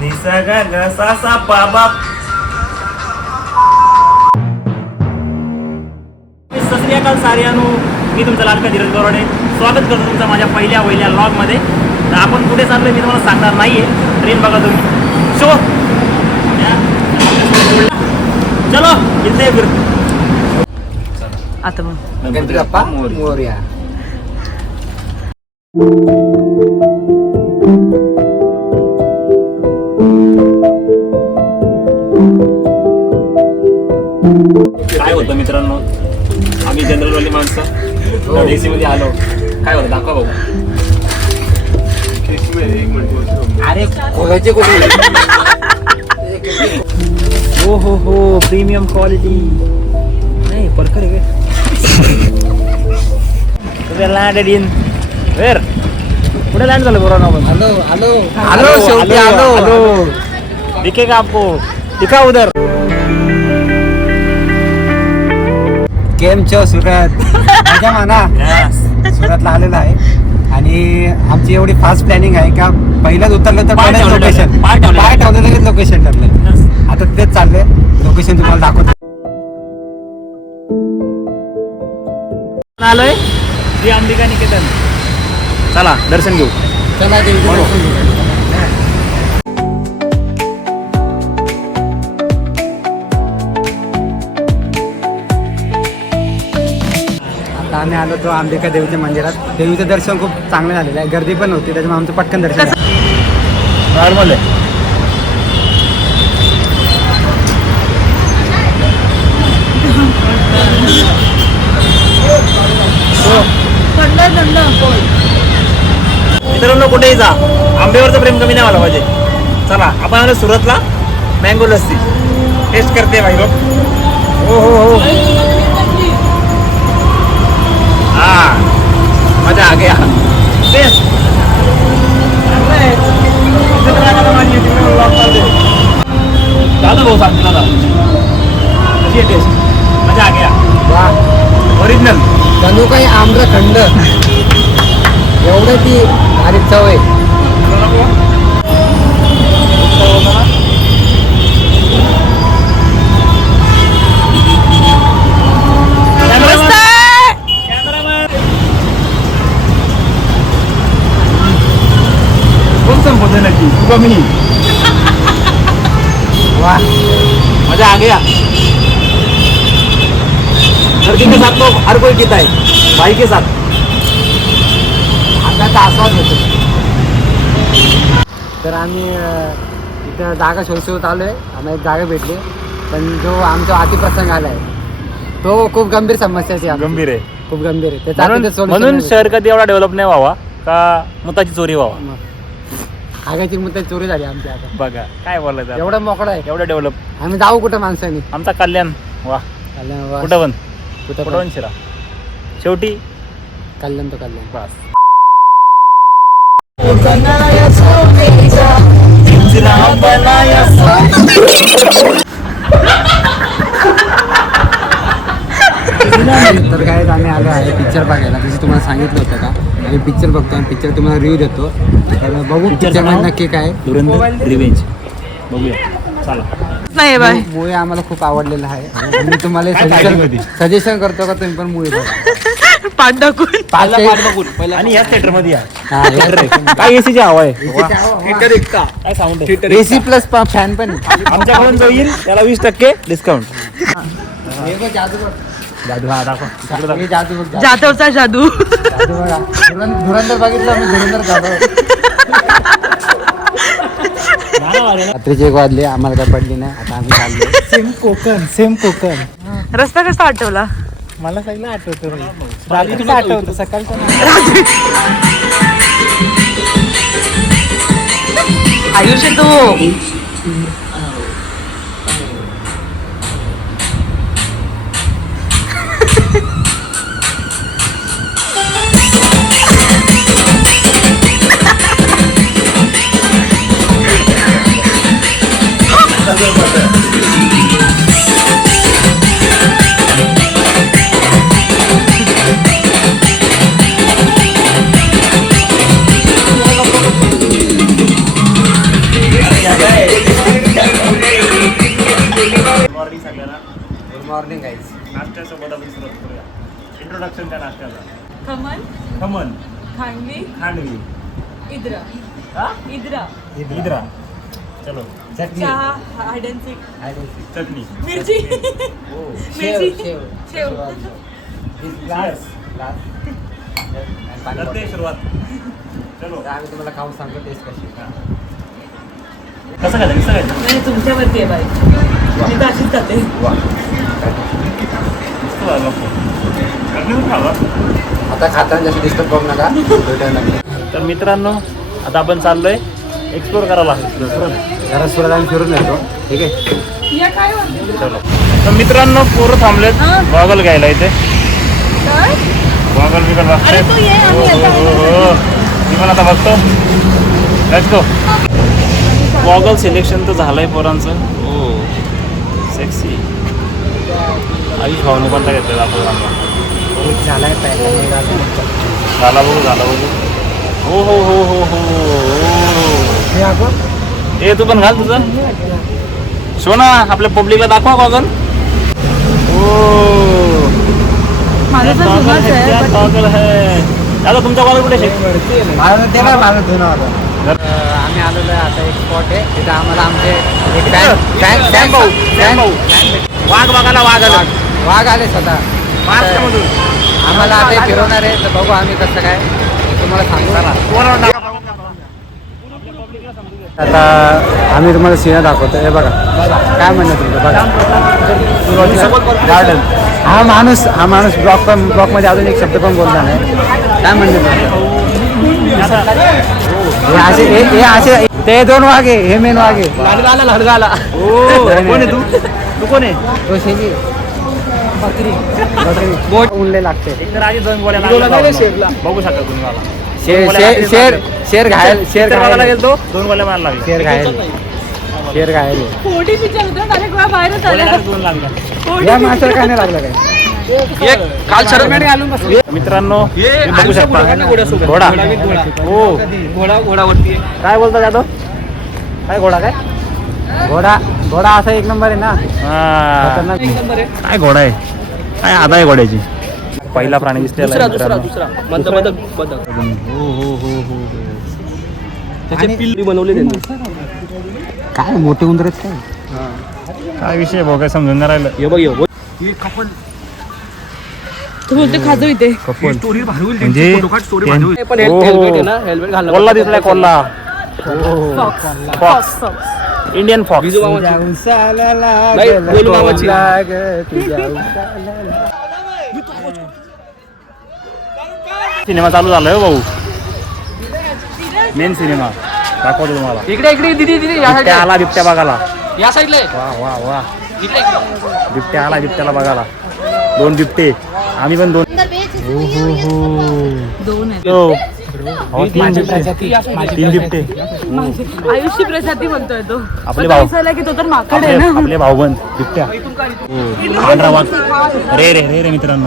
निसर्ग घसा बाबा. सत श्री अकाल साऱ्यांनो, मी तुमचा लाडका धीरज गौरडे स्वागत करतो तुमचं माझ्या पहिल्या व्लॉगमध्ये. तर आपण कुठे चाललोय मी तुम्हाला सांगणार नाहीये. ट्रेन बघा तुम्ही. शो चलो इथे फिर. आता मग गणपती बाप्पा मोरया. काय होतं मित्रांनो, आम्ही जनरलवाली माणसं एसी मध्ये आलो. काय होतं दाखवा बघू. अरे कोणाचे कोणी हो हो हो प्रीमियम क्वालिटी नाही परकर आहे काय. लँडेड इन वेर कुठे लँड झालं बरोबर आपण. हॅलो हॅलो हॅलो शेवटी हॅलो. दिखेगा आपको, दिखा उधर. गेम च सुरत मजा माना. सुरतला आलेला आहे आणि आमची एवढी फास्ट प्लॅनिंग आहे का पहिल्याच उतरलं तर पाय ठेवलं लोकेशन पाय ठेवलं. पाय ठेवलेलं लोकेशन ठरलंय. आता तेच चाललंय, लोकेशन तुम्हाला दाखवतो. आलोय श्री अंबिका निकेतन. चला दर्शन घेऊ. चला देवीचं दर्शन घेऊ. आता आम्ही आलो तो अंबिका देवीच्या मंदिरात. देवीचं दर्शन खूप चांगलं झालेलं आहे, गर्दी पण होती त्याच्यामुळे आमचं पटकन दर्शन झालं. नॉर्मल आहे. मित्रांनो कुठेही जा, आंब्यावरचं प्रेम कमी नाही व्हायला पाहिजे. चला आपण आलो सुरतला. मँगो लस्सी टेस्ट करते भाई लोक. हो हो हो हा मजा आ गया. बेस्ट दादा भाऊ सांगते दादा कशी आहे टेस्ट. मजा आ गया. वा, ओरिजिनल जणू काही आम्रखंड एवढं ती भारी चव आहे. कोण संपवते नक्की तुका मी. वा, मजा आ गया. लड़के के साथ तो हर कोई पीता है, भाई के साथ आताचा आस्वाद घेतो. तर आम्ही इथं जागा शोधत आलो आहे. आम्हाला एक जागा भेटली, पण जो आमचा अतिप्रसंग आला आहे तो खूप गंभीर समस्या आहे. गंभीर आहे. खूप गंभीर आहे. त्याचं आता ते solution म्हणून नाही शहर कधी एवढा डेव्हलप नाही व्हावा का मुताची चोरी व्हावा. भेटत. आगाची मुद्दा चोरी झाली आमची आता. बघा काय बोलायचं. एवढं मोकळं आहे. एवढं डेव्हलप. आम्ही जाऊ कुठं माणसाने. आमचा कल्याण वा कल्याण कुठं पण कुठं कुठं पण शिरा शेवटी कल्याण तो कल्याण. बस. तर काय आम्ही आलो आहे पिक्चर बघायला, जसं तुम्हाला सांगितलं होतं का. आम्ही पिक्चर बघतो आणि पिक्चर तुम्हाला रिव्ह्यू देतो. तर बघू पिक्चर मध्ये नक्की काय. धुरंधर रिवेंज बघूया. चला. नाही बाय. मूवी आम्हाला खूप आवडलेला आहे. मी तुम्हाला सजेशन करतो का तुम्ही पण मूवी बघा. पाठ दाखवून आणि या थिएटर मध्ये या. हा, काय एसीची हवा आहे. थिएटर एक का काय साऊंड एसी प्लस फॅन पण आहे. आमच्याकडून जो येईल त्याला 20% डिस्काउंट. हे बघ, जादू बघ. जादू हा दाखव. हे जादू बघ, जादू. जाधवचा जादू. जादू बघा. धुरंधर बघितलं मी. धुरंधर जादू. रात्रीचे 1 वाजले, आम्हाला काय पडली नाही. आता आम्ही चाललो सेम कोकण. रस्ता कसा आठवला. मला सगळं आठवतं. रात्रीचं आठवतं, सकाळचं आयुष्य तू सगळ्यांना. Good morning guys. नाश्त्यासोबत आपण सुरुवात करूया. इंट्रोडक्शन त्या नाश्त्याला. खमन खमन, खांडवी खांडवी, इद्रा हा? इद्रा इद्रा. चलो. चटणी. चहा हायड अँड सीक चटणी. मिरची हो. मिरची शेव ग्लास. पाणी करते सुरुवात. चलो. आता आम्ही तुम्हाला खाऊन सांगतो टेस्ट कशी आहे. हा. कसं खायचं कसं खायचं? नाही तुमच्यावरती आहे बाई मी तर अशीच खाते मस्त झालं. करणे खावा. आता खाताना जास्त डिस्टर्ब करू नका. भेटायला लागेल. तर मित्रांनो आता आपण चाललोय एक्सप्लोर करायला. जरा सुरत आम्ही फिरून येतो. ठीक आहे. या काय म्हणते चलो. तर मित्रांनो पोरं थांबलेत गॉगल घ्यायला इथे. गॉगल बिगल अरे तू ये, आम्ही येतो. मी पण आता बघतो. Let's go. गॉगल सिलेक्शन तर झालंय पोरांचं. हो सेक्सी. आयुष भावने पण घेतलं आपल्याला. झालाय झाला बघू झाला बघू. हो हो हो हो हो हे आपण ए तू पण घाल तुझं. शो ना आपल्या पब्लिकला दाखवा गॉगल. हो माझं तर जुनाच आहे पण गॉगल है. दादा तुमचा गॉगल कुठे आहे? माझं ते ना माझं धुणं आलं. आम्ही आलेलो आहे आता एक स्पॉट आहे तिथं आम्हाला आमचे एक फॅन भाऊ वाघ बघायला वाघ आला. वाघ आले स्वतः महाराष्ट्रामधून. आम्हाला आता हे फिरवणार आहे तर बघू आम्ही कसं काय तुम्हाला सांगतो. आता आम्ही तुम्हाला सिंह दाखवतो. हे बघा काय म्हणणं तुमचं बघा. गार्डन. हा माणूस ब्लॉकमध्ये अजून एक शब्द पण बोलला नाही. काय म्हणणं तुमचं? हे असे ते दोन वाघ आहे. हे मेन वाघ आहे. लडगा आला. कोण आहे तू? तू कोण आहे? तो शेगी बकरी बोट उनले लागते. एक तर आधी दोन गोळ्या लागल्या. बघू शकता तुम्ही मला. शेर बघायला गेलो तो दोन गोळ्या मारायला लागल्या. शेर घायल पोटी पिक्चर डायरेक्ट बाहेरच आला दोन लागल्या. या माणसाला काय नाही लागलं काय. काल शर्ट घालून मित्रांनो तुम्ही बघू शकता घोडा. हो घोडावरती काय बोलता जातो? काय घोडा काय घोडा असा एक नंबर आहे ना. काय घोडा आहे काय आदा आहे घोड्याची. पहिला प्राणी दिसलेला बनवले काय मोठे उंदर आहेत काय विषय भाऊ काय समजून नाही राहिलं. तू बोलते खाजो इथे कपल म्हणजे कोल्हा दिसलाय कोल्हा. Fox Indian fox. सिनेमा चालू झालाय हो भाऊ. मेन सिनेमा दाखवतो तुम्हाला. इकडे दीदी बिबट्या आला बिबट्या बघायला. या साईडला वा वा वा बिबट्या आला बिबट्याला बघायला. दोन बिबटे आम्ही पण दोन. दोन आहेत. तीन बिबटे. आयुषची प्रजाती म्हणतोय तो. आपले भाऊ. की तो तर माकड आहे ना. आपले भाऊबंद बिबट्या. पांढरा वाघ. रे रे रे रे मित्रांनो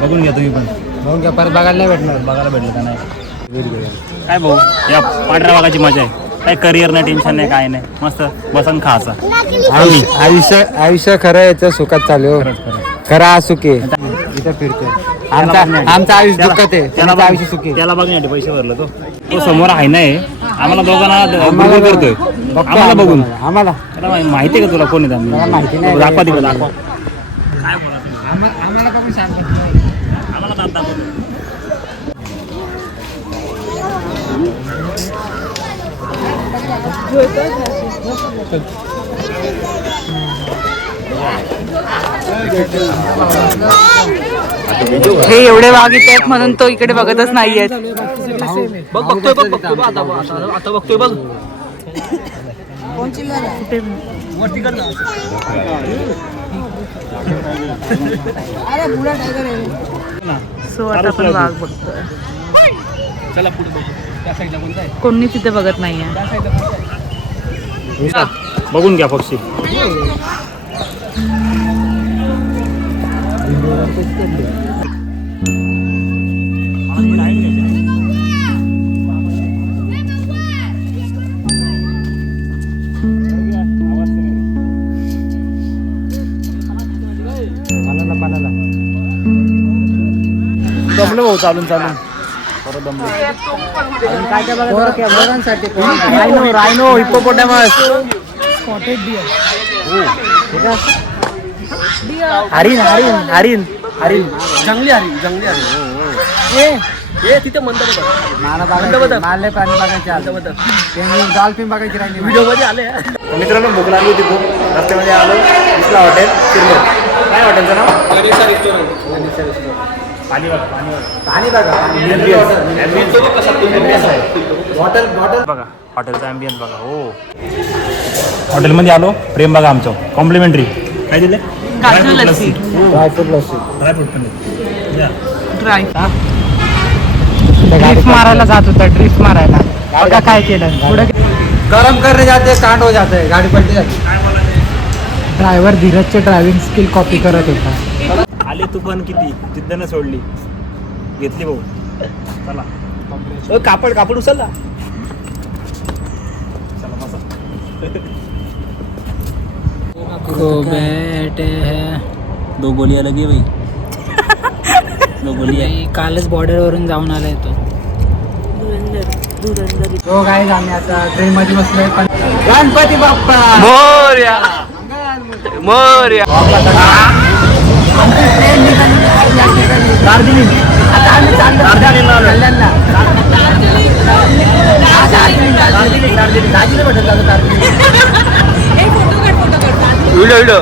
बघून घ्या तुम्ही पण. बघून घ्या परत बघायला नाही भेटणार. बघायला भेटलं का नाही. काय भाऊ या पांढऱ्या वाघाची मजा आहे. काय करिअर नाही टेन्शन नाही काय नाही मस्त बसन खायचा. आयुष्य खरं याचं सुखात चालू. खरा सुखे इथं फिरतोय. आमचं आयुष्य दुःखात आहे. त्याला आयुष्य सुखी. त्याला बघण्यासाठी पैसे भरलं तो समोर आहे नाही. आम्हाला दोघांना आम्हाला करतोय आम्हाला बघून. आम्हाला त्याला माहिती आहे का तुला कोण आहे? माहिती नाही. दाखवा तिकडे दाखवा. आम्हाला बघून सांगतो. आम्हाला दात दाखवतो. हे एवढे वाघ इथे आहेत म्हणून तो इकडे बघतच नाहीये. बघतोय आता बघतोय बघ. सो आता आपण वाघ बघतोय. कोणी तिथे बघत नाहीये. बघून घ्या पक्षी. दमलो भाऊ चालून चालून परत दमलो. पोरांसाठी रायनो रायनो हिप्पोपोटॅमस हरिण हरिण हरिण हरिण जंगली हरी तिथे म्हणतात मला बघायचं मारले प्राणी बघायचे डॉल्फिन बघायची राहिली व्हिडिओ मध्ये आले. मित्रांनो भूक लागली होती खूप. रस्त्यामध्ये आलो दिसला हॉटेल फिरलो. काय हॉटेलचं नाव? पाणी बघा पाणी बघा बॉटल बॉटल बघा हॉटेलचा ॲम्बियन्स बघा. हो हॉटेलमध्ये आलो. प्रेम बघा आमचं कॉम्प्लिमेंटरी काय दिले? काजू लस्सी ड्रायफ्रूट लस्सी ड्रायफ्रूट पण दिले. या. ड्राय ड्रिफ्ट मारायला जात होता ड्रिफ्ट मारायला. बघा काय केलं पुढे. गरम करने जाते कांड हो जाते गाडी पलटी जाते. ड्रायव्हर धीरजचे ड्रायव्हिंग स्किल कॉपी करत होता. आली तू पण किती जिद्द न सोडली. घेतली भाऊ. चला कापड कापड उचलला. चला बसा. को बैठे हैं दो गोलियां लगी भाई. दो गोलियां. कालच बॉर्डर वरून जाऊन आलाय तो. तो काय आम्ही आता ट्रेन मध्ये बसलोय पण गणपती बाप्पा मोरया मोरया. दार्जिलिंग आता आम्ही चाललो व्हिडिओ व्हिडिओ